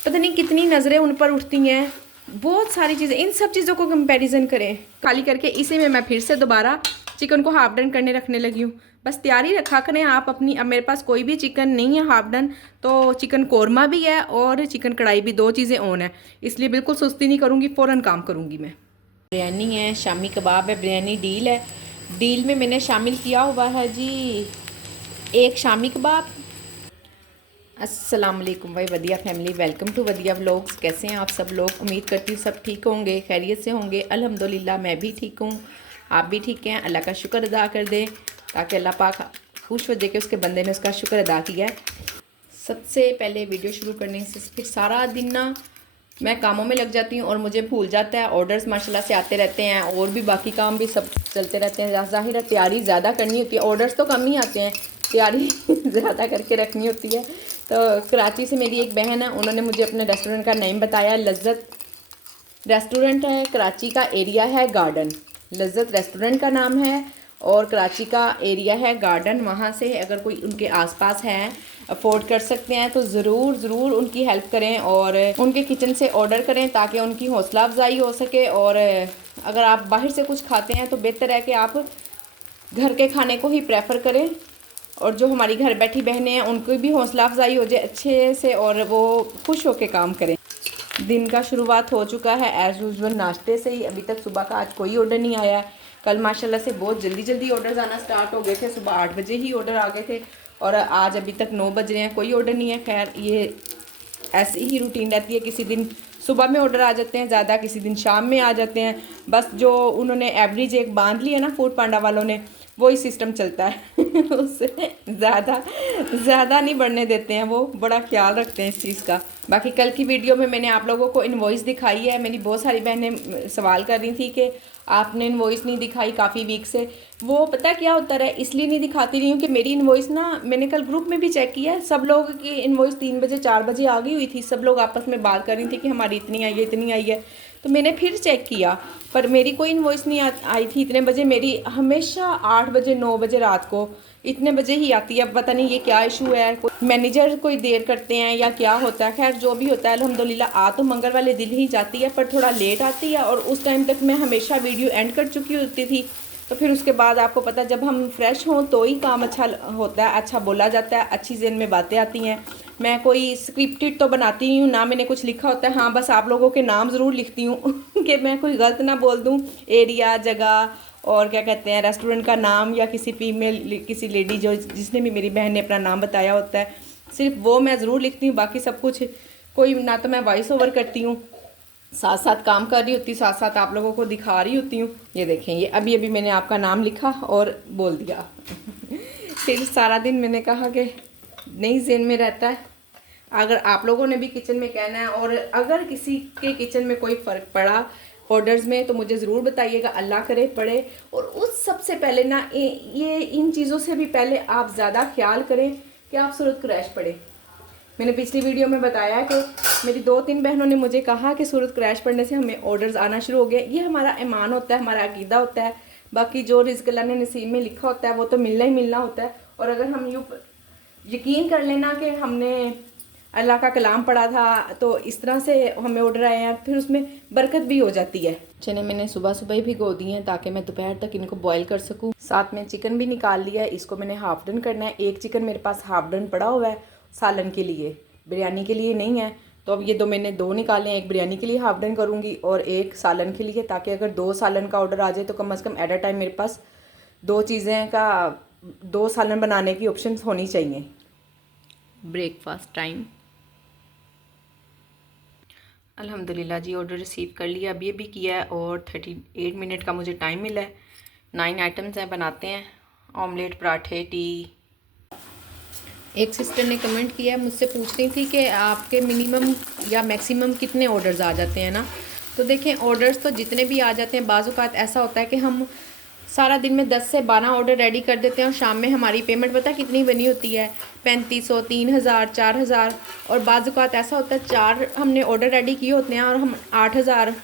पता नहीं कितनी नज़रें उन पर उठती हैं, बहुत सारी चीज़ें। इन सब चीज़ों को कंपैरिजन करें खाली करके इसी में मैं फिर से दोबारा चिकन को हाफ डन करने रखने लगी हूँ। बस तैयारी रखा करें आप अपनी। अब मेरे पास कोई भी चिकन नहीं है हाफ डन, तो चिकन कोरमा भी है और चिकन कढ़ाई भी, 2 चीज़ें ऑन है, इसलिए बिल्कुल सुस्ती नहीं करूँगी, फ़ौरन काम करूँगी मैं। बिरयानी है, शामी कबाब है, बिरयानी डील है। डील में मैंने शामिल किया हुआ है जी एक शामी कबाब। अस्सलाम वालेकुम भाई वदिया फैमिली, वेलकम टू वदिया व्लॉग्स। कैसे हैं आप सब लोग? उम्मीद करती हूँ सब ठीक होंगे, खैरियत से होंगे। अल्हम्दुलिल्लाह मैं भी ठीक हूँ, आप भी ठीक हैं। अल्लाह का शुक्र अदा कर दें ताकि अल्लाह पाक खुश हो जाए कि उसके बंदे ने उसका शुक्र अदा किया है। सबसे पहले वीडियो शुरू करने से फिर सारा दिन ना मैं कामों में लग जाती हूँ और मुझे भूल जाता है। ऑर्डर्स माशाल्लाह से आते रहते हैं और भी बाकी काम भी सब चलते रहते हैं। ज़ाहिर है तैयारी ज़्यादा करनी होती है, ऑर्डर्स तो कम ही आते हैं, तैयारी ज़्यादा करके रखनी होती है। तो कराची से मेरी एक बहन है, उन्होंने मुझे अपने रेस्टोरेंट का नेम बताया। लज्जत रेस्टोरेंट है, कराची का एरिया है गार्डन। लज्जत रेस्टोरेंट का नाम है और कराची का एरिया है गार्डन। वहाँ से अगर कोई उनके आसपास हैं, अफोर्ड कर सकते हैं, तो ज़रूर उनकी हेल्प करें और उनके किचन से ऑर्डर करें ताकि उनकी हौसला अफजाई हो सके। और अगर आप बाहर से कुछ खाते हैं तो बेहतर है कि आप घर के खाने को ही प्रेफर करें, और जो हमारी घर बैठी बहनें हैं उनको भी हौसला अफजाई हो जाए अच्छे से और वो खुश होकर काम करें। दिन का शुरुआत हो चुका है एज़ यूजुअल नाश्ते से ही। अभी तक सुबह का आज कोई ऑर्डर नहीं आया है। कल माशाल्लाह से बहुत जल्दी ऑर्डर्स आना स्टार्ट हो गए थे, सुबह 8 बजे ही ऑर्डर आ गए थे और आज अभी तक 9 बज रहे हैं, कोई ऑर्डर नहीं है। खैर ये ऐसी ही रूटीन रहती है, किसी दिन सुबह में ऑर्डर आ जाते हैं ज़्यादा, किसी दिन शाम में आ जाते हैं। बस जो उन्होंने एवरेज एक बांध लिया ना फूड पांडा वालों ने, वही सिस्टम चलता है उससे ज़्यादा नहीं बढ़ने देते हैं, वो बड़ा ख्याल रखते हैं इस चीज़ का। बाकी कल की वीडियो में मैंने आप लोगों को इनवॉइस दिखाई है। मेरी बहुत सारी बहनें सवाल कर रही थी कि आपने इनवॉइस नहीं दिखाई काफ़ी वीक से। वो पता क्या होता है, इसलिए नहीं दिखाती रही हूँ कि मेरी इनवॉइस ना, मैंने कल ग्रुप में भी चेक किया है, सब लोग की इनवॉइस 3 बजे 4 बजे आ गई हुई थी। सब लोग आपस में बात कर रही थी कि हमारी इतनी आई है इतनी आई है। तो मैंने फिर चेक किया पर मेरी कोई इनवॉइस नहीं आई थी इतने बजे। मेरी हमेशा 8 बजे 9 बजे रात को इतने बजे ही आती है। अब पता नहीं ये क्या इशू है, कोई मैनेजर कोई देर करते हैं या क्या होता है। खैर जो भी होता है अल्हम्दुलिल्लाह आ तो मंगल वाले दिन ही जाती है, पर थोड़ा लेट आती है और उस टाइम तक मैं हमेशा वीडियो एंड कर चुकी होती थी। तो फिर उसके बाद आपको पता, जब हम फ्रेश हों तो ही काम अच्छा होता है, अच्छा बोला जाता है, अच्छी ज़हन में बातें आती हैं। मैं कोई स्क्रिप्टेड तो बनाती नहीं हूँ, ना मैंने कुछ लिखा होता है। हाँ बस आप लोगों के नाम ज़रूर लिखती हूँ कि मैं कोई गलत ना बोल दूँ, एरिया, जगह और क्या कहते हैं रेस्टोरेंट का नाम, या किसी फीमेल किसी लेडी जो जिसने भी मेरी बहन ने अपना नाम बताया होता है, सिर्फ वो मैं ज़रूर लिखती हूँ। बाकी सब कुछ कोई ना, तो मैं वॉइस ओवर करती हूँ, साथ साथ काम कर रही होती, साथ साथ आप लोगों को दिखा रही होती हूँ। ये देखें, ये अभी अभी मैंने आपका नाम लिखा और बोल दिया फिर सारा दिन मैंने कहा कि नहीं ज़हन में रहता है। अगर आप लोगों ने भी किचन में कहना है और अगर किसी के किचन में कोई फ़र्क पड़ा ऑर्डर्स में तो मुझे ज़रूर बताइएगा, अल्लाह करे पड़े। और उस सबसे पहले ना ये इन चीज़ों से भी पहले आप ज़्यादा ख्याल करें कि आप सूरत क्रैश पड़े। मैंने पिछली वीडियो में बताया कि मेरी 2-3 बहनों ने मुझे कहा कि सूरत क्रैश पड़ने से हमें ऑर्डर्स आना शुरू हो गए। ये हमारा ईमान होता है, हमारा अकीदा होता है। बाकी जो रिज़्क़ अल्लाह ने नसीब में लिखा होता है वो तो मिलना ही मिलना होता है। और अगर हम यूँ यकीन कर लेना कि हमने अल्लाह का कलाम पढ़ा था तो इस तरह से हमें ऑर्डर आए हैं, फिर उसमें बरकत भी हो जाती है। चने मैंने सुबह सुबह ही भिगो दिए हैं ताकि मैं दोपहर तक इनको बॉईल कर सकूं। साथ में चिकन भी निकाल लिया है, इसको मैंने हाफ डन करना है। एक चिकन मेरे पास हाफ डन पड़ा हुआ है सालन के लिए, बिरयानी के लिए नहीं है। तो अब ये मैंने 2 निकाले हैं, एक बिरयानी के लिए हाफ डन करूँगी और एक सालन के लिए, ताकि अगर 2 सालन का ऑर्डर आ जाए तो कम अज़ कम एट अ टाइम मेरे पास 2 चीज़ें का 2 सालन बनाने की ऑप्शन होनी चाहिए। ब्रेकफास्ट टाइम अल्हम्दुलिल्लाह जी, ऑर्डर रिसीव कर लिया, अभी अभी किया है और 38 मिनट का मुझे टाइम मिला है। 9 आइटम्स हैं, बनाते हैं। ऑमलेट, पराठे, टी। एक सिस्टर ने कमेंट किया है, मुझसे पूछ रही थी कि आपके मिनिमम या मैक्सिमम कितने ऑर्डर्स आ जाते हैं ना। तो देखें, ऑर्डर्स तो जितने भी आ जाते हैं, बाज़ औक़ात ऐसा होता है कि हम सारा दिन में 10 से 12 ऑर्डर रेडी कर देते हैं और शाम में हमारी पेमेंट पता कितनी बनी होती है, 3500, 3000, 4000। और बाज़ औक़ात ऐसा होता है 4 हमने ऑर्डर रेडी किए होते हैं और हम 8000,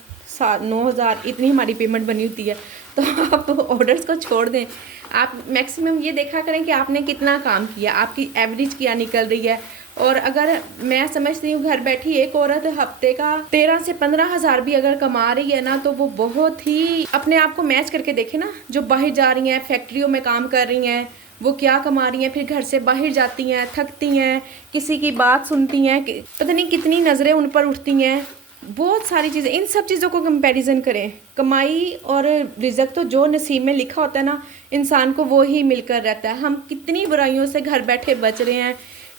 9000 इतनी हमारी पेमेंट बनी होती है। तो आप ऑर्डर्स को छोड़ दें, आप मैक्सिमम ये देखा करें कि आपने कितना काम किया, आपकी एवरेज क्या निकल रही है। और अगर मैं समझती हूँ घर बैठी एक औरत हफ्ते का 13 से 15 हज़ार भी अगर कमा रही है ना, तो वो बहुत ही, अपने आप को मैच करके देखे ना, जो बाहर जा रही हैं, फैक्ट्रियों में काम कर रही हैं, वो क्या कमा रही हैं, फिर घर से बाहर जाती हैं, थकती हैं, किसी की बात सुनती हैं, पता नहीं कितनी नज़रें उन पर उठती हैं, बहुत सारी चीज़ें। इन सब चीज़ों को कंपैरिजन करें। कमाई और रिज़्क तो जो नसीब में लिखा होता है ना, इंसान को वो ही मिलकर रहता है। हम कितनी बुराइयों से घर बैठे बच रहे हैं,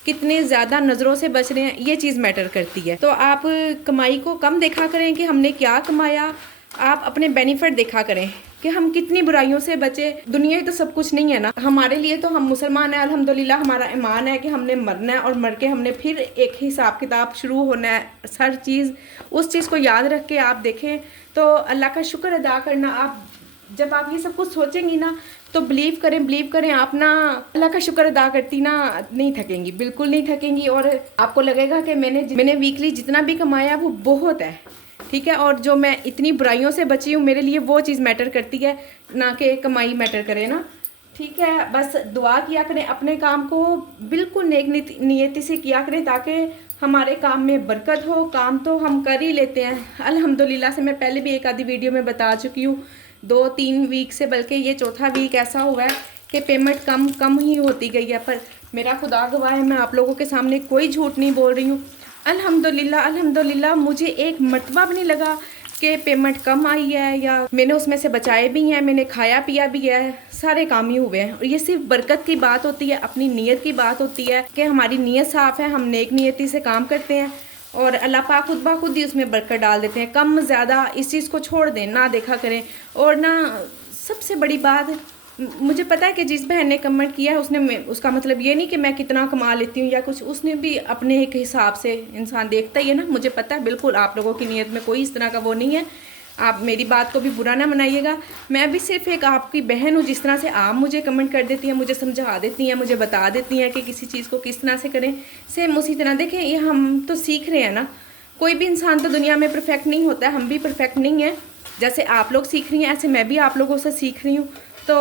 कितने ज़्यादा नज़रों से बच रहे हैं, ये चीज़ मैटर करती है। तो आप कमाई को कम देखा करें कि हमने क्या कमाया, आप अपने बेनिफिट देखा करें कि हम कितनी बुराइयों से बचे। दुनिया ही तो सब कुछ नहीं है ना हमारे लिए। तो हम मुसलमान हैं, अल्हम्दुलिल्लाह, हमारा ईमान है कि हमने मरना है, और मर के हमने फिर एक हिसाब किताब शुरू होना है। हर चीज़, उस चीज़ को याद रख के आप देखें तो अल्लाह का शुक्र अदा करना। आप जब आप ये सब कुछ सोचेंगी ना, तो बिलीव करें आप ना, अल्लाह का शुक्र अदा करती ना, नहीं थकेंगी, बिल्कुल नहीं थकेंगी। और आपको लगेगा कि मैंने वीकली जितना भी कमाया वो बहुत है, ठीक है। और जो मैं इतनी बुराइयों से बची हूँ, मेरे लिए वो चीज़ मैटर करती है, ना कि कमाई मैटर करे ना, ठीक है। बस दुआ किया करें, अपने काम को बिल्कुल नेक नियति से किया करें, ताकि हमारे काम में बरकत हो। काम तो हम कर ही लेते हैं अल्हम्दुलिल्लाह से। मैं पहले भी एक आधी वीडियो में बता चुकी हूँ, 2-3 वीक से, बल्कि ये चौथा वीक ऐसा हुआ है कि पेमेंट कम ही होती गई है। पर मेरा खुदा गवाह है, मैं आप लोगों के सामने कोई झूठ नहीं बोल रही हूँ। अल्हम्दुलिल्लाह मुझे एक मर्तबा भी नहीं लगा कि पेमेंट कम आई है, या मैंने उसमें से बचाए भी हैं, मैंने खाया पिया भी है, सारे काम ही हुए हैं। और ये सिर्फ बरकत की बात होती है, अपनी नीयत की बात होती है कि हमारी नीयत साफ़ है, हम नेक नियति से काम करते हैं, और अल्लाह पाक खुद ब खुद ही उसमें बरकत डाल देते हैं। कम ज़्यादा इस चीज़ को छोड़ दें, ना देखा करें। और ना, सबसे बड़ी बात, मुझे पता है कि जिस बहन ने कमेंट किया है उसका मतलब ये नहीं कि मैं कितना कमा लेती हूँ या कुछ, उसने भी अपने एक हिसाब से, इंसान देखता ही है ना, मुझे पता है बिल्कुल आप लोगों की नीयत में कोई इस तरह का वो नहीं है। आप मेरी बात को भी बुरा ना मनाइएगा। मैं भी सिर्फ एक आपकी बहन हूँ। जिस तरह से आप मुझे कमेंट कर देती हैं, मुझे समझा देती हैं, मुझे बता देती हैं कि किसी चीज़ को किस तरह से करें, सेम उसी तरह देखें, ये हम तो सीख रहे हैं ना। कोई भी इंसान तो दुनिया में परफेक्ट नहीं होता है, हम भी परफेक्ट नहीं हैं। जैसे आप लोग सीख रही हैं, ऐसे मैं भी आप लोगों से सीख रही हूँ। तो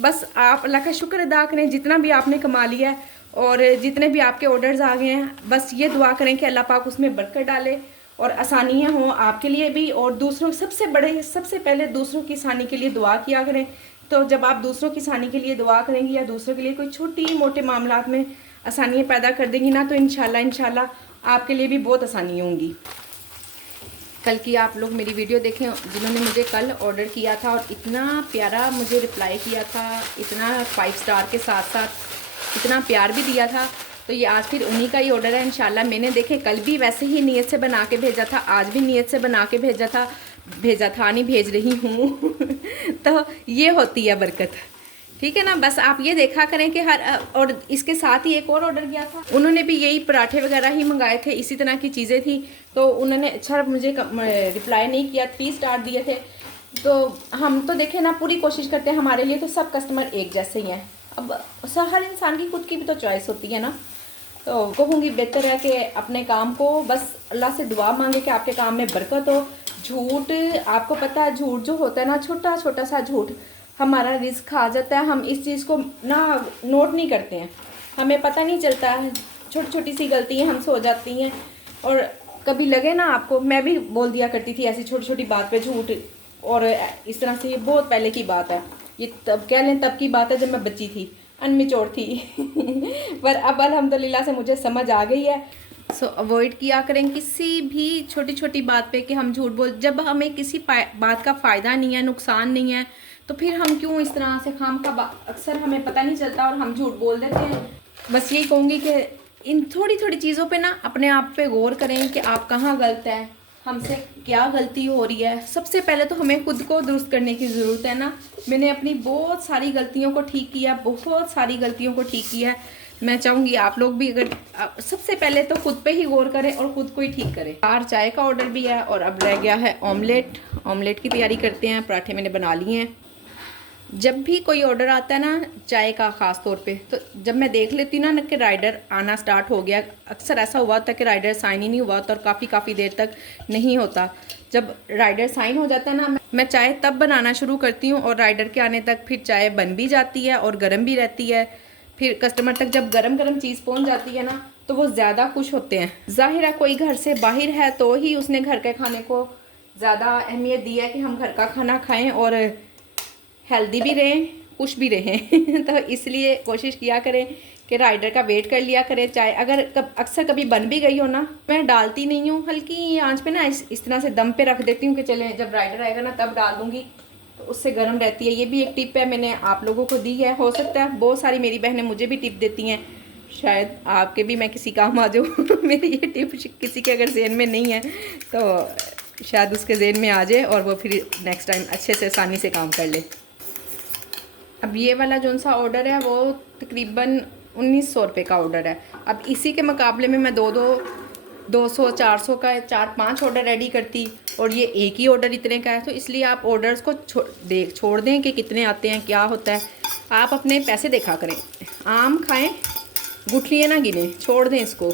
बस आप अल्लाह का शुक्र अदा करें जितना भी आपने कमा लिया है, और जितने भी आपके ऑर्डर्स आ गए हैं, बस ये दुआ करें कि अल्लाह पाक उसमें बरकत डाले और आसानियाँ हों आपके लिए भी, और दूसरों, सबसे पहले दूसरों की आसानी के लिए दुआ किया करें। तो जब आप दूसरों की आसानी के लिए दुआ करेंगी, या दूसरों के लिए कोई छोटी मोटे मामलात में आसानियाँ पैदा कर देंगी ना, तो इंशाल्लाह आपके लिए भी बहुत आसानी होंगी। कल की आप लोग मेरी वीडियो देखें, जिन्होंने मुझे कल ऑर्डर किया था और इतना प्यारा मुझे रिप्लाई किया था, इतना 5 स्टार के साथ साथ इतना प्यार भी दिया था, तो ये आज फिर उन्हीं का ही ऑर्डर है इंशाल्लाह। मैंने देखे कल भी वैसे ही नीयत से बना के भेजा था, आज भी नीयत से बना के भेजा था नहीं, भेज रही हूँ तो ये होती है बरकत, ठीक है ना। बस आप ये देखा करें कि और इसके साथ ही एक और ऑर्डर किया था, उन्होंने भी यही पराठे वगैरह ही मंगाए थे, इसी तरह की चीज़ें थी, तो उन्होंने अच्छा मुझे रिप्लाई नहीं किया, 3 स्टार दिए थे। तो हम तो देखें ना, पूरी कोशिश करते हैं, हमारे लिए तो सब कस्टमर एक जैसे ही हैं। अब हर इंसान की खुद की भी तो चॉइस होती है ना। तो कहूँगी बेहतर है कि अपने काम को बस अल्लाह से दुआ मांगे कि आपके काम में बरकत हो। झूठ, आपको पता है झूठ जो होता है ना, छोटा छोटा सा झूठ हमारा रिस्क खा जाता है। हम इस चीज़ को ना नोट नहीं करते हैं, हमें पता नहीं चलता है, छोटी छोटी सी गलतियाँ हमसे हो जाती हैं। और कभी लगे ना आपको, मैं भी बोल दिया करती थी ऐसी छोटी छोटी बात पे झूठ, और इस तरह से, ये बहुत पहले की बात है, ये तब कह लें तब की बात है जब मैं बच्ची थी, अनमेच्योर थी पर अब अल्हम्दुलिल्लाह से मुझे समझ आ गई है। सो अवॉइड किया करें किसी भी छोटी छोटी बात पे कि हम झूठ बोल, जब हमें किसी बात का फ़ायदा नहीं है, नुकसान नहीं है, तो फिर हम क्यों इस तरह से खाम का, अक्सर हमें पता नहीं चलता और हम झूठ बोल देते हैं। बस यही कहूँगी कि इन थोड़ी थोड़ी चीज़ों पे ना अपने आप पे गौर करें कि आप कहाँ गलत हैं, हमसे क्या गलती हो रही है। सबसे पहले तो हमें खुद को दुरुस्त करने की ज़रूरत है ना। मैंने अपनी बहुत सारी गलतियों को ठीक किया, बहुत सारी गलतियों को ठीक किया है। मैं चाहूँगी आप लोग भी अगर सबसे पहले तो खुद पे ही गौर करें और ख़ुद को ही ठीक करें। 4 चाय का ऑर्डर भी है और अब रह गया है ऑमलेट की तैयारी करते हैं। पराठे मैंने बना लिए हैं। जब भी कोई ऑर्डर आता है ना चाय का ख़ास तौर पे, तो जब मैं देख लेती हूँ ना कि राइडर आना स्टार्ट हो गया, अक्सर ऐसा हुआ था कि राइडर साइन ही नहीं हुआ था और काफ़ी देर तक नहीं होता। जब राइडर साइन हो जाता है ना, मैं चाय तब बनाना शुरू करती हूँ और राइडर के आने तक फिर चाय बन भी जाती है और गर्म भी रहती है। फिर कस्टमर तक जब गरम गरम चीज़ पहुंच जाती है ना तो वो ज़्यादा खुश होते हैं। जाहिर है कोई घर से बाहर है तो ही उसने घर के खाने को ज़्यादा अहमियत दी है कि हम घर का खाना खाएं और हेल्दी भी रहें, खुश भी रहें तो इसलिए कोशिश किया करें कि राइडर का वेट कर लिया करें। चाहे अगर अक्सर कभी बन भी गई हो ना, मैं डालती नहीं हूँ, हल्की आंच पे ना इस तरह से दम पे रख देती हूँ कि चले जब राइडर आएगा ना तब डाल दूँगी, तो उससे गर्म रहती है। ये भी एक टिप है, मैंने आप लोगों को दी है। हो सकता है बहुत सारी मेरी बहनें मुझे भी टिप देती हैं, शायद आपके भी मैं किसी काम आ जाऊँ मेरी ये टिप किसी के अगर जहन में नहीं है तो शायद उसके जहन में आ जाए और वो फिर नेक्स्ट टाइम अच्छे से आसानी से काम कर ले। अब ये वाला जो सा ऑर्डर है वो तकरीबन 1900 रुपये का ऑर्डर है। अब इसी के मुकाबले में मैं 200 400 का 4-5 ऑर्डर रेडी करती और ये एक ही ऑर्डर इतने का है। तो इसलिए आप ऑर्डर्स को छोड़ दें कि कितने आते हैं क्या होता है। आप अपने पैसे देखा करें, आम खाएं गुठलियाँ ना गिने, छोड़ दें इसको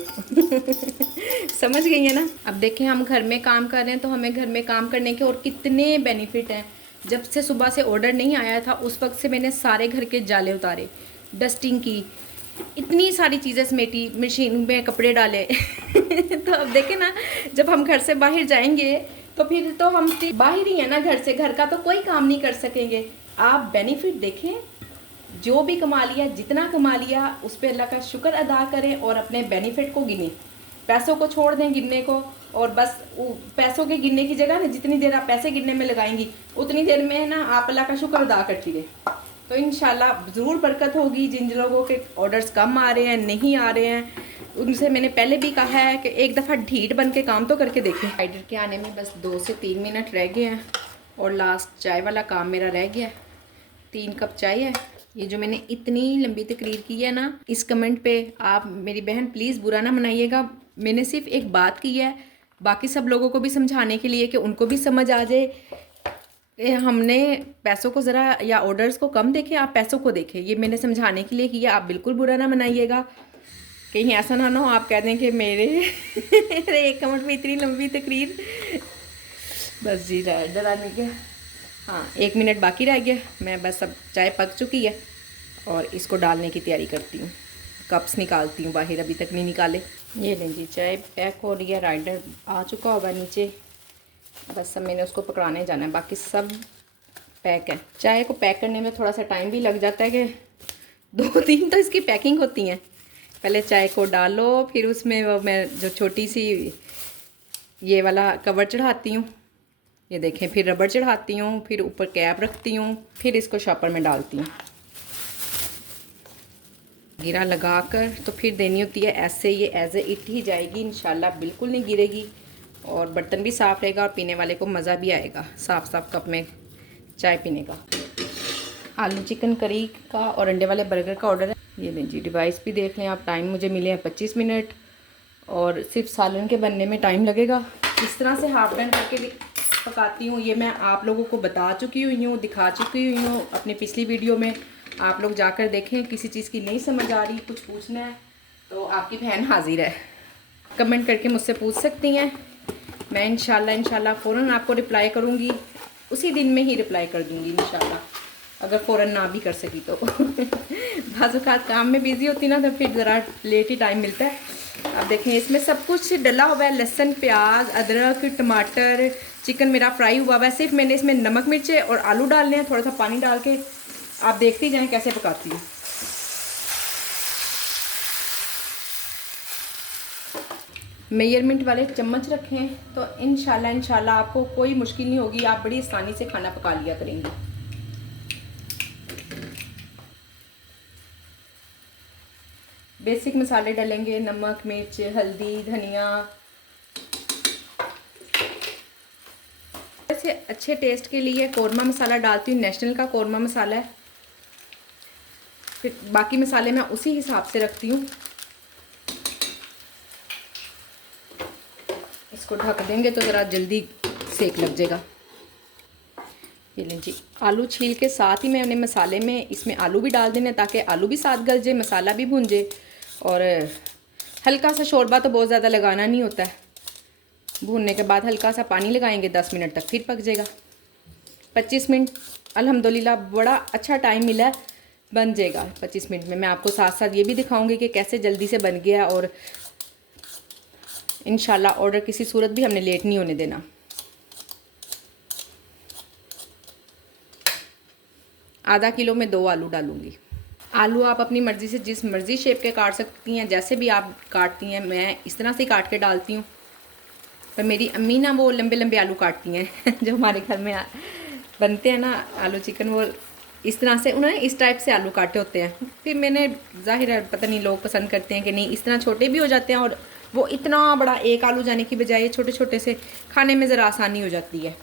समझ गई है ना। अब देखें हम घर में काम कर रहे हैं तो हमें घर में काम करने के और कितने बेनिफिट हैं। जब से सुबह से ऑर्डर नहीं आया था उस वक्त से मैंने सारे घर के जाले उतारे, डस्टिंग की, इतनी सारी चीज़ें समेटी, मशीन में कपड़े डाले तो अब देखें ना जब हम घर से बाहर जाएंगे तो फिर तो हम बाहर ही है ना घर से, घर का तो कोई काम नहीं कर सकेंगे। आप बेनिफिट देखें, जो भी कमा लिया, जितना कमा लिया उस पर अल्लाह का शुक्र अदा करें और अपने बेनिफिट को गिने। पैसों को छोड़ दें गिनने को और बस पैसों के गिनने की जगह ना जितनी देर आप पैसे गिनने में लगाएंगी उतनी देर में ना आप अल्लाह का शुक्र अदा करती रहे तो इंशाल्लाह ज़रूर बरकत होगी। जिन लोगों के ऑर्डर्स कम आ रहे हैं, नहीं आ रहे हैं, उनसे मैंने पहले भी कहा है कि एक दफ़ा ढीठ बन के काम तो करके देखें। राइडर के आने में बस 2 से 3 मिनट रह गए हैं और लास्ट चाय वाला काम मेरा रह गया है। 3 कप चाय है। ये जो मैंने इतनी लंबी तकरीर की है ना, इस कमेंट पे आप मेरी बहन प्लीज़ बुरा ना मनाइएगा। मैंने सिर्फ एक बात की है, बाकी सब लोगों को भी समझाने के लिए कि उनको भी समझ आ जाए। हमने पैसों को ज़रा या ऑर्डर्स को कम देखें, आप पैसों को देखें। ये मैंने समझाने के लिए किया, आप बिल्कुल बुरा ना मनाइएगा। कहीं ऐसा ना हो आप कह दें कि मेरे एक कमेंट में इतनी लंबी तकरीर। बस जी राइडर आने के, हाँ 1 मिनट बाकी रह गया। मैं बस अब चाय पक चुकी है और इसको डालने की तैयारी करती हूँ। कप्स निकालती हूँ बाहर, अभी तक नहीं निकाले। ये लें जी चाय पैक हो रही है, राइडर आ चुका होगा नीचे, बस अब मैंने उसको पकड़ाने जाना है, बाकी सब पैक है। चाय को पैक करने में थोड़ा सा टाइम भी लग जाता है कि 2-3 तो इसकी पैकिंग होती हैं। पहले चाय को डालो, फिर उसमें वो मैं जो छोटी सी ये वाला कवर चढ़ाती हूँ, ये देखें, फिर रबड़ चढ़ाती हूँ, फिर ऊपर कैप रखती हूँ, फिर इसको शॉपर में डालती हूँ। गिरा लगाकर तो फिर देनी होती है ऐसे, ये एज ए इट ही जाएगी इंशाल्लाह, बिल्कुल नहीं गिरेगी और बर्तन भी साफ़ रहेगा और पीने वाले को मज़ा भी आएगा साफ़ साफ़ कप में चाय पीने का। आलू चिकन करी का और अंडे वाले बर्गर का ऑर्डर है। ये लें जी, डिवाइस भी देख लें आप। टाइम मुझे मिले हैं 25 मिनट और सिर्फ सालन के बनने में टाइम लगेगा। इस तरह से हाफ डन करके भी पकाती हूँ। ये मैं आप लोगों को बता चुकी हुई हूँ, दिखा चुकी हुई हूँ अपनी पिछली वीडियो में। आप लोग जाकर देखें। किसी चीज़ की नहीं समझ आ रही, कुछ पूछना है तो आपकी बहन हाजिर है, कमेंट करके मुझसे पूछ सकती हैं। मैं इंशाल्लाह फ़ौरन आपको रिप्लाई करूँगी, उसी दिन में ही रिप्लाई कर दूँगी इंशाल्लाह, अगर फ़ौरन ना भी कर सकी तो बाज़ काम में बिज़ी होती ना तो फिर ज़रा लेट ही टाइम मिलता है। अब देखें इसमें सब कुछ डला हुआ है, लहसुन, प्याज, अदरक, टमाटर, चिकन मेरा फ्राई हुआ हुआ है। सिर्फ मैंने इसमें नमक, मिर्चे और आलू डालने हैं, थोड़ा सा पानी डाल के। आप देखती जाएं कैसे पकाती हूँ। मेजरमेंट वाले चम्मच रखें तो इंशाल्लाह आपको कोई मुश्किल नहीं होगी, आप बड़ी आसानी से खाना पका लिया करेंगे। बेसिक मसाले डालेंगे, नमक, मिर्च, हल्दी, धनिया। ऐसे अच्छे टेस्ट के लिए कौरमा मसाला डालती हूँ, नेशनल का कौरमा मसाला है। फिर बाकी मसाले मैं उसी हिसाब से रखती हूँ। इसको ढक देंगे तो ज़रा जल्दी सेक लग जाएगा। ये लें जी, आलू छील के साथ ही मैंने मसाले में इसमें आलू भी डाल देने ताकि आलू भी साथ गल जाए, मसाला भी भून जाए। और हल्का सा शोरबा तो बहुत ज़्यादा लगाना नहीं होता है। भूनने के बाद हल्का सा पानी लगाएंगे, 10 मिनट तक फिर पक जाएगा। 25 मिनट अल्हम्दुलिल्लाह बड़ा अच्छा टाइम मिला है। बन जाएगा 25 मिनट में। मैं आपको साथ साथ ये भी दिखाऊंगी कि कैसे जल्दी से बन गया, और इंशाल्लाह ऑर्डर किसी सूरत भी हमने लेट नहीं होने देना। आधा किलो में 2 आलू डालूंगी। आलू आप अपनी मर्ज़ी से जिस मर्ज़ी शेप के काट सकती हैं, जैसे भी आप काटती हैं। मैं इस तरह से काट के डालती हूँ, पर मेरी अम्मी ना वो लंबे लंबे आलू काटती हैं जो हमारे घर में बनते हैं ना आलू चिकन, वो इस तरह से उन्होंने इस टाइप से आलू काटे होते हैं। फिर मैंने ज़ाहिर है पता नहीं लोग पसंद करते हैं कि नहीं, इस तरह छोटे भी हो जाते हैं, और वो इतना बड़ा एक आलू जाने की बजाय छोटे छोटे से खाने में ज़रा आसानी हो जाती है।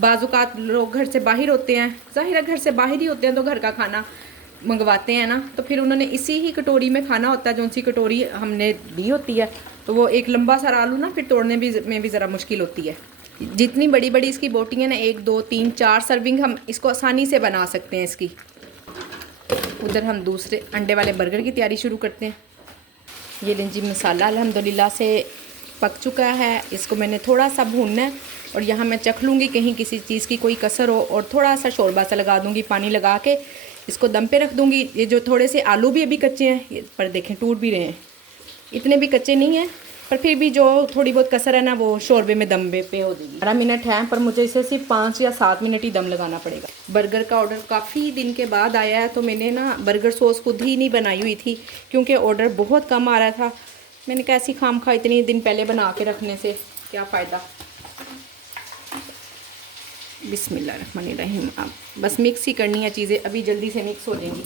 बाज़ात लोग घर से बाहर होते हैं, ज़ाहिर है घर से बाहर ही होते हैं, तो घर का खाना मंगवाते हैं ना, तो फिर उन्होंने इसी ही कटोरी में खाना होता है, जो सी कटोरी हमने दी होती है। तो वो एक लंबा सारा आलू ना फिर तोड़ने में भी ज़रा मुश्किल होती है। जितनी बड़ी बड़ी इसकी बोटी है ना, 1 2 3 4 सर्विंग हम इसको आसानी से बना सकते हैं इसकी। उधर हम दूसरे अंडे वाले बर्गर की तैयारी शुरू करते हैं। ये लें जी, मसाला अल्हम्दुलिल्लाह से पक चुका है। इसको मैंने थोड़ा सा भूनना है, और यहाँ मैं चख लूँगी कहीं किसी चीज़ की कोई कसर हो, और थोड़ा सा शोरबा सा लगा दूँगी, पानी लगा के इसको दम पे रख दूँगी। ये जो थोड़े से आलू भी अभी कच्चे हैं, पर देखें टूट भी रहे हैं, इतने भी कच्चे नहीं हैं, पर फिर भी जो थोड़ी बहुत कसर है ना वो शोरबे में दम पे हो जाएगी। 12 मिनट है, पर मुझे इसे सिर्फ 5 या 7 मिनट ही दम लगाना पड़ेगा। बर्गर का ऑर्डर काफ़ी दिन के बाद आया है, तो मैंने ना बर्गर सॉस खुद ही नहीं बनाई हुई थी, क्योंकि ऑर्डर बहुत कम आ रहा था। मैंने कहा ऐसी खाम खा इतने दिन पहले बना के रखने से क्या फ़ायदा। बिस्मिल्लाहिर्रहमानिर्रहीम। अब बस मिक्स ही करनी है चीज़ें, अभी जल्दी से मिक्स हो जाएंगी।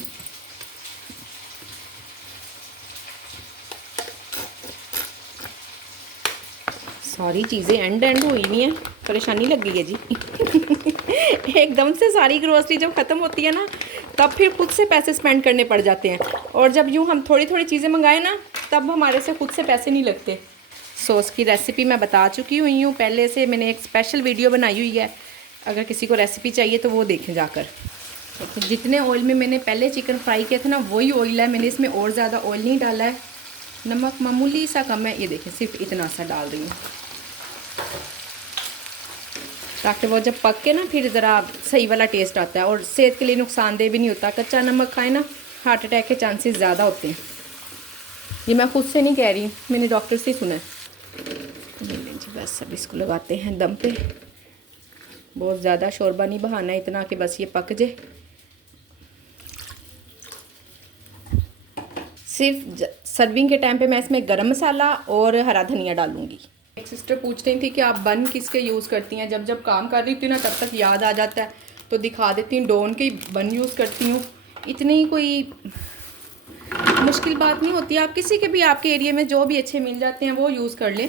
सारी चीज़ें एंड हुई नहीं है, परेशानी लग गई है जी एकदम से सारी ग्रोसरी जब ख़त्म होती है ना, तब फिर खुद से पैसे स्पेंड करने पड़ जाते हैं, और जब यूँ हम थोड़ी थोड़ी चीज़ें मंगाए ना, तब हमारे से खुद से पैसे नहीं लगते। सॉस की रेसिपी मैं बता चुकी हुई हूँ पहले से, मैंने एक स्पेशल वीडियो बनाई हुई है, अगर किसी को रेसिपी चाहिए तो वो देखें जाकर। जितने ऑयल में मैंने पहले चिकन फ्राई किया था ना, वही ऑयल है, मैंने इसमें और ज़्यादा ऑयल नहीं डाला है। नमक मामूली सा कम है, ये देखें सिर्फ इतना सा डाल रही हूँ, ताकि वो जब पक के ना फिर ज़रा सही वाला टेस्ट आता है, और सेहत के लिए नुकसानदेह भी नहीं होता। कच्चा नमक खाए ना, हार्ट अटैक के चांसेस ज़्यादा होते हैं। ये मैं खुद से नहीं कह रही, मैंने डॉक्टर से सुना है। बस अब इसको लगाते हैं दम पे। बहुत ज़्यादा शोरबा नहीं बहाना, इतना कि बस ये पक जाए। सिर्फ सर्विंग के टाइम पे मैं इसमें गरम मसाला और हरा धनिया डालूंगी। एक सिस्टर पूछ रही थी कि आप बन किसके यूज़ करती हैं। जब जब काम कर रही थी ना, तब तक याद आ जाता है तो दिखा देती हूँ। डॉन के बन यूज़ करती हूँ, इतनी कोई मुश्किल बात नहीं होती। आप किसी के भी आपके एरिया में जो भी अच्छे मिल जाते हैं वो यूज़ कर लें,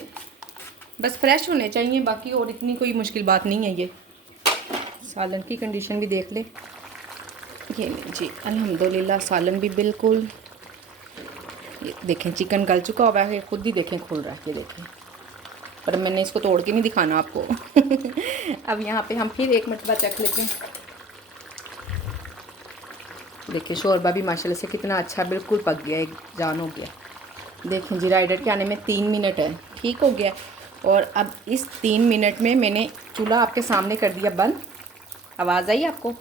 बस फ्रेश होने चाहिए, बाकी और इतनी कोई मुश्किल बात नहीं है। ये सालन की कंडीशन भी देख ले। ये जी अल्हम्दुलिल्लाह सालन भी बिल्कुल, ये देखें चिकन गल चुका हुआ है, खुद ही देखें खुल रहा है, ये देखें, पर मैंने इसको तोड़ के नहीं दिखाना आपको अब यहाँ पे हम फिर एक मरतबा चख लेते हैं। देखिए शोरबा भी माशाल्लाह से कितना अच्छा बिल्कुल पक गया, एक जान हो गया। देखें जी राइडर के आने में 3 मिनट है, ठीक हो गया। और अब इस 3 मिनट में मैंने चूल्हा आपके सामने कर दिया बंद, आवाज़ आई आपको।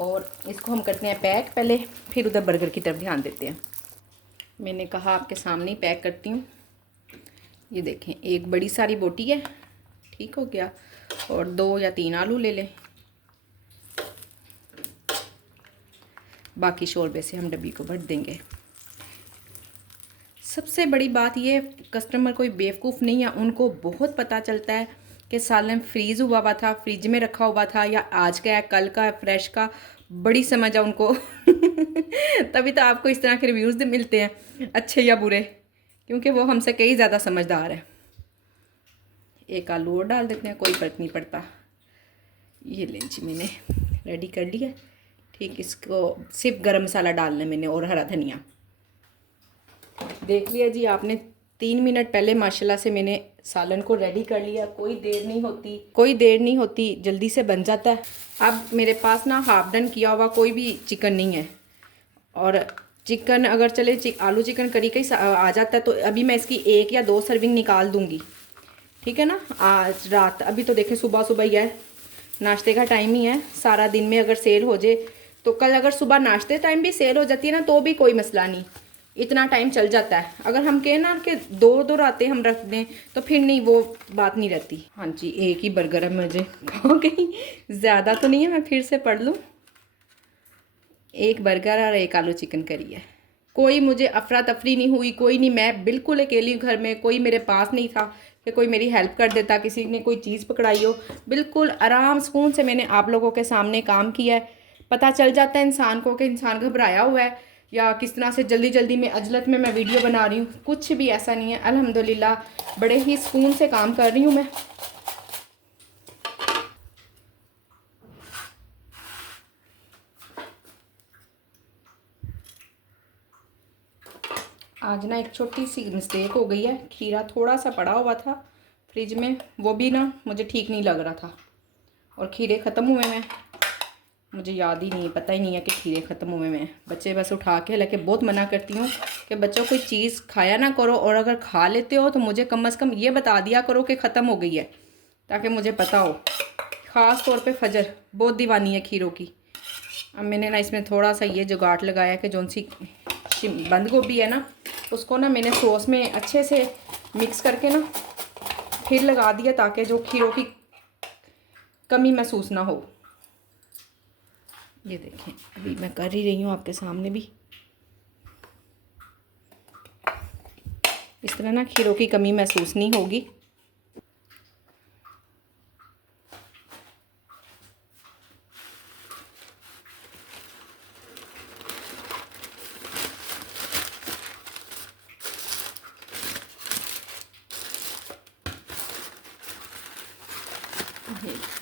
और इसको हम करते हैं पैक पहले, फिर उधर बर्गर की तरफ ध्यान देते हैं। मैंने कहा आपके सामने ही पैक करती हूँ। ये देखें एक बड़ी सारी बोटी है, ठीक हो गया, और 2 या 3 आलू ले लें। बाकी शोरबे से हम डब्बी को भर देंगे। सबसे बड़ी बात ये, कस्टमर कोई बेवकूफ़ नहीं है, उनको बहुत पता चलता है कि सालन फ्रीज़ हुआ था, फ्रिज में रखा हुआ था, या आज का है कल का है फ्रेश का, बड़ी समझ है उनको तभी तो आपको इस तरह के रिव्यूज़ मिलते हैं, अच्छे या बुरे, क्योंकि वो हमसे कई ज़्यादा समझदार है। एक आलू और डाल देते हैं, कोई फ़र्क नहीं पड़ता। ये लें जी मैंने रेडी कर लिया, ठीक। इसको सिर्फ गरम मसाला डालना है मैंने, और हरा धनिया। देख लिया जी आपने, 3 मिनट पहले माशाल्लाह से मैंने सालन को रेडी कर लिया। कोई देर नहीं होती, जल्दी से बन जाता है। अब मेरे पास ना हाफ डन किया हुआ कोई भी चिकन नहीं है, और चिकन अगर चले आलू चिकन करी का ही आ जाता है, तो अभी मैं इसकी 1 या 2 सर्विंग निकाल दूँगी, ठीक है ना। आज रात, अभी तो देखें सुबह सुबह ही है, नाश्ते का टाइम ही है। सारा दिन में अगर सेल हो जाए तो कल अगर सुबह नाश्ते टाइम भी सेल हो जाती है ना तो भी कोई मसला नहीं, इतना टाइम चल जाता है। अगर हम कहें ना कि दो रातें हम रख दें तो फिर नहीं, वो बात नहीं रहती। हाँ जी, एक ही बर्गर है, मुझे हो गई ज़्यादा तो नहीं है, मैं फिर से पढ़ लूँ। एक बर्गर और एक आलू चिकन करी है। कोई मुझे अफरा तफरी नहीं हुई, कोई नहीं, मैं बिल्कुल अकेली हूँ घर में, कोई मेरे पास नहीं था कि कोई मेरी हेल्प कर देता, किसी ने कोई चीज़ पकड़ाई हो। बिल्कुल आराम सुकून से मैंने आप लोगों के सामने काम किया है। पता चल जाता है इंसान को कि इंसान घबराया हुआ है या किस तरह से जल्दी जल्दी में अजलत में मैं वीडियो बना रही हूँ, कुछ भी ऐसा नहीं है। अल्हम्दुलिल्लाह बड़े ही सुकून से काम कर रही हूँ मैं। आज ना एक छोटी सी मिस्टेक हो गई है, खीरा थोड़ा सा पड़ा हुआ था फ्रिज में, वो भी ना मुझे ठीक नहीं लग रहा था और खीरे ख़त्म हुए हैं। मुझे याद ही नहीं, पता ही नहीं है कि खीरे ख़त्म हुए हैं। बच्चे बस उठा के, हालांकि बहुत मना करती हूँ कि बच्चों कोई चीज़ खाया ना करो, और अगर खा लेते हो तो मुझे कम से कम ये बता दिया करो कि ख़त्म हो गई है, ताकि मुझे पता हो। ख़ास तौर पे फजर बहुत दीवानी है खीरों की। अब मैंने ना इसमें थोड़ा सा ये जुगाड़ लगाया कि जौन सी बंद गोभी है ना, उसको ना मैंने सॉस में अच्छे से मिक्स करके ना फिर लगा दिया, ताकि जो खीरों की कमी महसूस ना हो। ये देखें, अभी मैं कर ही रही हूँ आपके सामने भी। इस तरह ना खीरों की कमी महसूस नहीं होगी।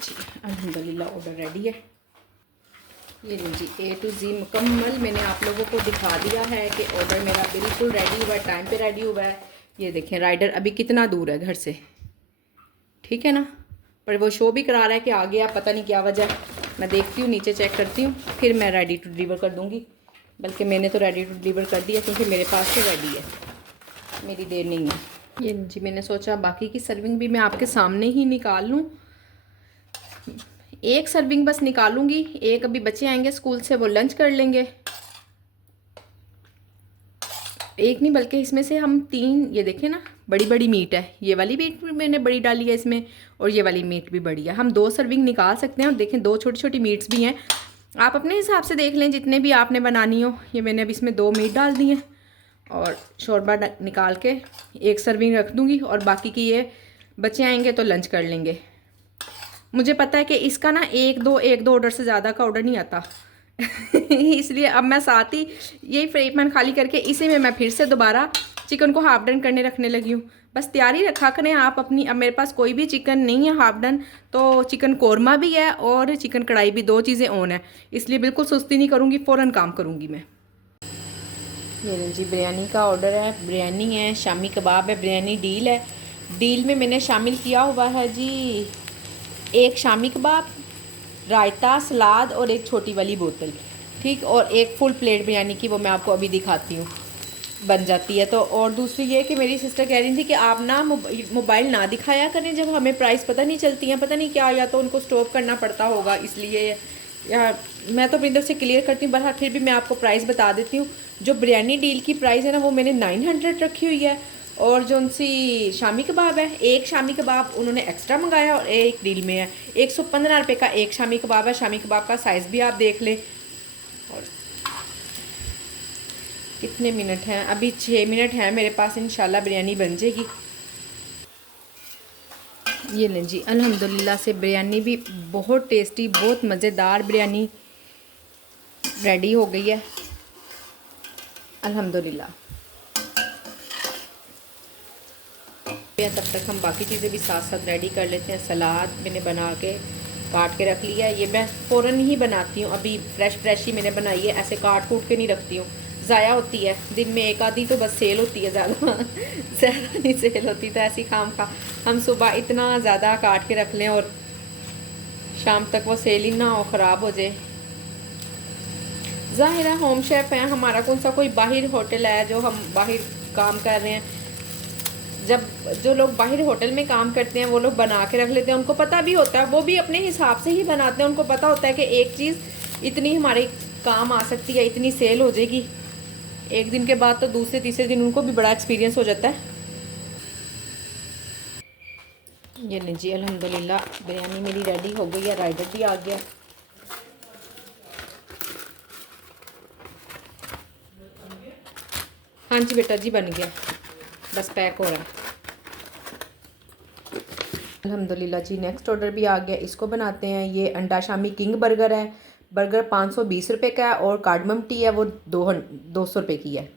जी अल्हम्दुलिल्लाह ऑर्डर रेडी है। ये लीजिए A to Z मुकम्मल मैंने आप लोगों को दिखा दिया है कि ऑर्डर मेरा बिल्कुल रेडी हुआ है, टाइम पे रेडी हुआ है। ये देखें राइडर अभी कितना दूर है घर से, ठीक है ना, पर वो शो भी करा रहा है कि आ गया, पता नहीं क्या वजह है। मैं देखती हूँ, नीचे चेक करती हूँ, फिर मैं रेडी टू डिलीवर कर दूँगी। बल्कि मैंने तो रेडी टू डिलीवर कर दिया क्योंकि मेरे पास तो रेडी है, मेरी देर नहीं है। ये जी मैंने सोचा बाकी की सर्विंग भी मैं आपके सामने ही निकाल लूँ। एक सर्विंग बस निकालूंगी, एक अभी बच्चे आएंगे स्कूल से, वो लंच कर लेंगे। एक नहीं बल्कि इसमें से हम 3, ये देखें ना बड़ी बड़ी मीट है, ये वाली मीट भी मैंने बड़ी डाली है इसमें, और ये वाली मीट भी बड़ी है। हम 2 सर्विंग निकाल सकते हैं। और देखें 2 छोटी छोटी मीट्स भी हैं, आप अपने हिसाब से देख लें जितने भी आपने बनानी हो। ये मैंने अब इसमें 2 मीट डाल दी हैं और शोरबा निकाल के एक सर्विंग रख दूँगी, और बाकी की ये बच्चे आएंगे तो लंच कर लेंगे। मुझे पता है कि इसका ना एक दो ऑर्डर से ज़्यादा का ऑर्डर नहीं आता इसलिए अब मैं साथ ही यही फ्राई पैन खाली करके इसी में मैं फिर से दोबारा चिकन को हाफ डन करने रखने लगी हूँ। बस तैयारी रखा करें आप अपनी। अब मेरे पास कोई भी चिकन नहीं है हाफ डन, तो चिकन कोरमा भी है और चिकन कढ़ाई भी, 2 चीज़ें ऑन है, इसलिए बिल्कुल सुस्ती नहीं करूँगी, फ़ौरन काम करूँगी मैं। ये जी बिरयानी का ऑर्डर है, बिरयानी है, शामी कबाब है, बिरयानी डील है। डील में मैंने शामिल किया हुआ है जी एक शामी कबाब, रायता, सलाद और एक छोटी वाली बोतल, ठीक, और एक फुल प्लेट बिरयानी की, वो मैं आपको अभी दिखाती हूँ, बन जाती है। तो और दूसरी ये कि मेरी सिस्टर कह रही थी कि आप ना मोबाइल ना दिखाया करें जब हमें प्राइस पता नहीं चलती हैं, पता नहीं क्या, या तो उनको स्टॉप करना पड़ता होगा इसलिए, या मैं तो अपनी तरफ से क्लियर करती हूँ। बहरहाल फिर भी मैं आपको प्राइस बता देती हूँ। जो बिरयानी डील की प्राइस है ना वो मैंने 900 रखी हुई है, और जो उनसी शामी कबाब है, एक शामी कबाब उन्होंने एक्स्ट्रा मंगाया और एक डील में है। 115 रुपये का एक शामी कबाब है। शामी कबाब का साइज़ भी आप देख लें। और कितने मिनट हैं, अभी 6 मिनट हैं मेरे पास, इंशाल्लाह बिरयानी बन जाएगी। ये लें जी अल्हम्दुलिल्लाह से बिरयानी भी बहुत टेस्टी, बहुत मज़ेदार बिरयानी रेडी हो गई है अल्हम्दुलिल्लाह। तब तक हम बाकी चीज़ें भी साथ साथ रेडी कर लेते हैं। सलाद मैंने बना के काट के रख लिया है, ये मैं फ़ौरन ही बनाती हूँ, अभी फ्रेश ही मैंने बनाई है, ऐसे काट कूट के नहीं रखती हूँ, ज़ाया होती है। दिन में एक आधी तो बस सेल होती है, ज़्यादा नहीं सेल होती, तो ऐसी खाम खा हम सुबह इतना ज़्यादा काट के रख लें और शाम तक वो सेल ही ना हो, ख़राब हो जाए। ज़ाहिर है होम शेफ़ हैं, हमारा कौन सा कोई बाहर होटल है जो हम बाहर काम कर रहे हैं। जब जो लोग बाहर होटल में काम करते हैं वो लोग बना के रख लेते हैं, उनको पता भी होता है, वो भी अपने हिसाब से ही बनाते हैं, उनको पता होता है कि एक चीज़ इतनी हमारी काम आ सकती है, इतनी सेल हो जाएगी। एक दिन के बाद तो दूसरे तीसरे दिन उनको भी बड़ा एक्सपीरियंस हो जाता है। ये नहीं जी, अल्हम्दुलिल्लाह बिरयानी मेरी रेडी हो गई है, राइडर भी आ गया। हाँ जी बेटा जी, बन गया, बस पैक हो रहा है। अल्हम्दुलिल्लाह जी, नेक्स्ट ऑर्डर भी आ गया, इसको बनाते हैं। ये अंडा शामी किंग बर्गर है। बर्गर 520 रुपये का है और कार्डमम टी है वो 200 रुपये की है,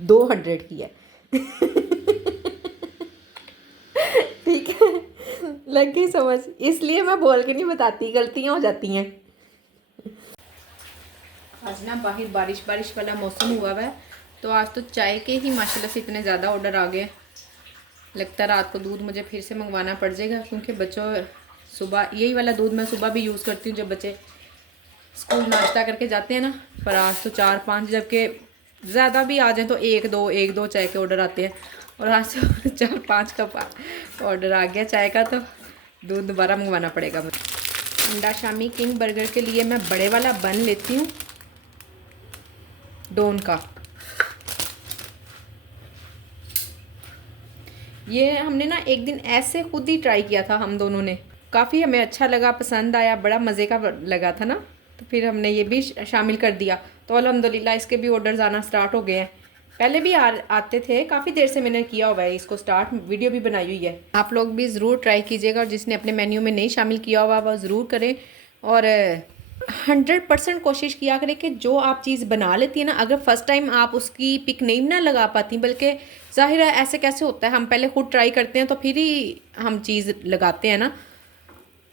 200 की है। ठीक है, लग गई समझ, इसलिए मैं बोल के नहीं बताती, गलतियाँ हो जाती हैं। आज ना बाहर बारिश वाला मौसम हुआ हुआ है, तो आज तो चाय के ही माशाल्लाह से इतने ज़्यादा ऑर्डर आ गए। लगता है रात को दूध मुझे फिर से मंगवाना पड़ जाएगा, क्योंकि बच्चों सुबह यही वाला दूध मैं सुबह भी यूज़ करती हूँ जब बच्चे स्कूल नाश्ता करके जाते हैं ना। पर आज तो 4-5, जबकि ज़्यादा भी आ जाए तो एक दो चाय के ऑर्डर आते हैं, और आज तो 4-5 कप ऑर्डर आ गया चाय का, तो दूध दोबारा मंगवाना पड़ेगा मुझे। अंडा शामी किंग बर्गर के लिए मैं बड़े वाला बन लेती हूँ, डोन का। ये हमने ना एक दिन ऐसे खुद ही ट्राई किया था हम दोनों ने, काफ़ी हमें अच्छा लगा, पसंद आया, बड़ा मज़े का लगा था ना, तो फिर हमने ये भी शामिल कर दिया। तो अल्हम्दुलिल्लाह इसके भी ऑर्डर्स आना स्टार्ट हो गए हैं। पहले भी आते थे, काफ़ी देर से मैंने किया हुआ है इसको स्टार्ट, वीडियो भी बनाई हुई है। आप लोग भी ज़रूर ट्राई कीजिएगा, और जिसने अपने मेन्यू में नहीं शामिल किया हुआ वह ज़रूर करें। और 100% कोशिश किया करें कि जो आप चीज़ बना लेती है ना, अगर फर्स्ट टाइम आप उसकी पिक नहीं ना लगा पाती, बल्कि ज़ाहिर है ऐसे कैसे होता है, हम पहले खुद ट्राई करते हैं तो फिर ही हम चीज़ लगाते हैं ना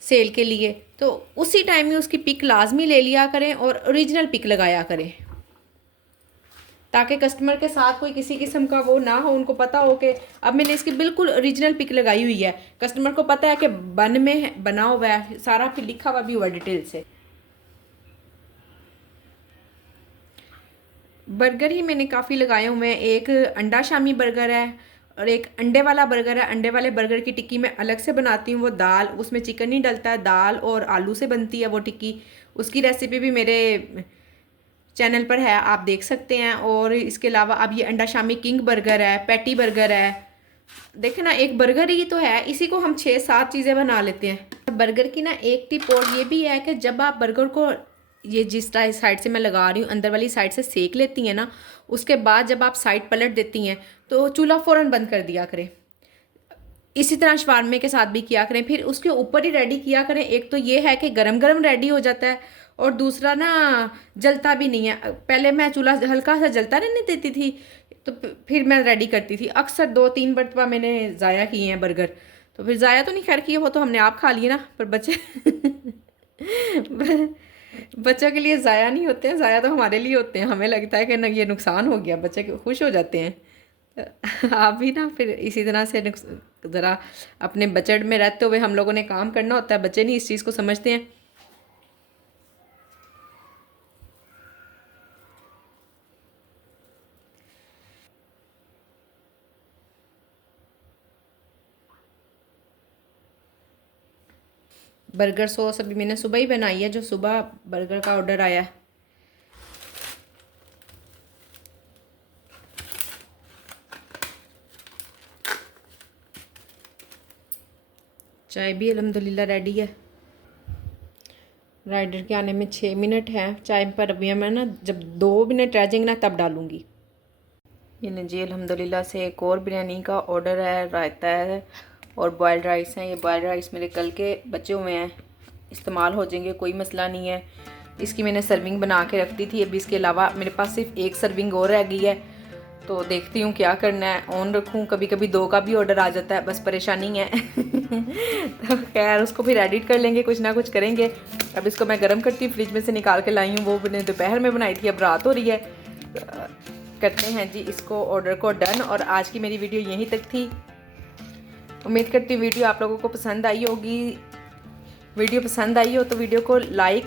सेल के लिए, तो उसी टाइम में उसकी पिक लाजमी ले लिया करें और ओरिजिनल पिक लगाया करें, ताकि कस्टमर के साथ कोई किसी किस्म का वो ना हो, उनको पता हो कि अब मैंने इसकी बिल्कुल ओरिजिनल पिक लगाई हुई है। कस्टमर को पता है कि बन में बना हुआ है सारा, फिर लिखा हुआ भी हुआ डिटेल से। बर्गर ही मैंने काफ़ी लगाए हुए हैं। एक अंडा शामी बर्गर है और एक अंडे वाला बर्गर है। अंडे वाले बर्गर की टिक्की मैं अलग से बनाती हूँ, वो दाल, उसमें चिकन नहीं डलता है, दाल और आलू से बनती है वो टिक्की। उसकी रेसिपी भी मेरे चैनल पर है, आप देख सकते हैं। और इसके अलावा अब ये अंडा शामी किंग बर्गर है, पैटी बर्गर है। देखें ना, एक बर्गर ही तो है, इसी को हम 6-7 चीज़ें बना लेते हैं। बर्गर की ना एक टिप और ये भी है कि जब आप बर्गर को ये जिस साइड से मैं लगा रही हूँ अंदर वाली साइड से सेक लेती हैं ना, उसके बाद जब आप साइड पलट देती हैं तो चूल्हा फ़ौरन बंद कर दिया करें। इसी तरह शवारमे के साथ भी किया करें, फिर उसके ऊपर ही रेडी किया करें। एक तो ये है कि गरम गरम रेडी हो जाता है, और दूसरा ना जलता भी नहीं है। पहले मैं चूल्हा हल्का सा जलता रहने देती थी, तो फिर मैं रेडी करती थी। अक्सर 2-3 मरतबा मैंने ज़ाया किए हैं बर्गर, तो फिर ज़ाया तो नहीं खैर किए, वो तो हमने आप खा लिए ना, पर बच्चे बच्चों के लिए ज़ाया नहीं होते हैं, ज़ाया तो हमारे लिए होते हैं। हमें लगता है कि ना ये नुकसान हो गया, बच्चे खुश हो जाते हैं। आप भी ना फिर इसी तरह से ज़रा अपने बजट में रहते हुए हम लोगों ने काम करना होता है, बच्चे नहीं इस चीज़ को समझते हैं। बर्गर सॉस अभी मैंने सुबह ही बनाई है, जो सुबह बर्गर का ऑर्डर आया है। चाय भी अल्हम्दुलिल्लाह रेडी है। राइडर के आने में 6 मिनट हैं चाय पर। अभी मैं ना जब 2 मिनट रह जाएंगे ना तब डालूँगी। ये जी अल्हम्दुलिल्लाह से एक और बिरयानी का ऑर्डर है, रायता है और बॉयल्ड राइस हैं। ये बॉयल्ड राइस मेरे कल के बचे हुए हैं, इस्तेमाल हो जाएंगे, कोई मसला नहीं है। इसकी मैंने सर्विंग बना के रख दी थी। अभी इसके अलावा मेरे पास सिर्फ एक सर्विंग और रह गई है, तो देखती हूँ क्या करना है, ऑन रखूँ। कभी कभी 2 का भी ऑर्डर आ जाता है, बस परेशानी है। तो खैर उसको फिर एडिट कर लेंगे, कुछ ना कुछ करेंगे। अब इसको मैं गर्म करती हूँ, फ्रिज में से निकाल के लाई हूँ। वो मैंने दोपहर में बनाई थी, अब रात हो रही है। करते हैं जी इसको ऑर्डर को डन। और आज की मेरी वीडियो यहीं तक थी। उम्मीद करती हूँ वीडियो आप लोगों को पसंद आई होगी। वीडियो पसंद आई हो तो वीडियो को लाइक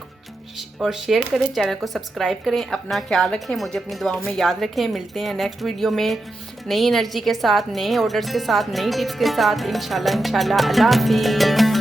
और शेयर करें, चैनल को सब्सक्राइब करें। अपना ख्याल रखें, मुझे अपनी दुआओं में याद रखें। मिलते हैं नेक्स्ट वीडियो में नई एनर्जी के साथ, नए ऑर्डर्स के साथ, नई टिप्स के साथ। इंशाल्लाह अल्लाह हाफिज़।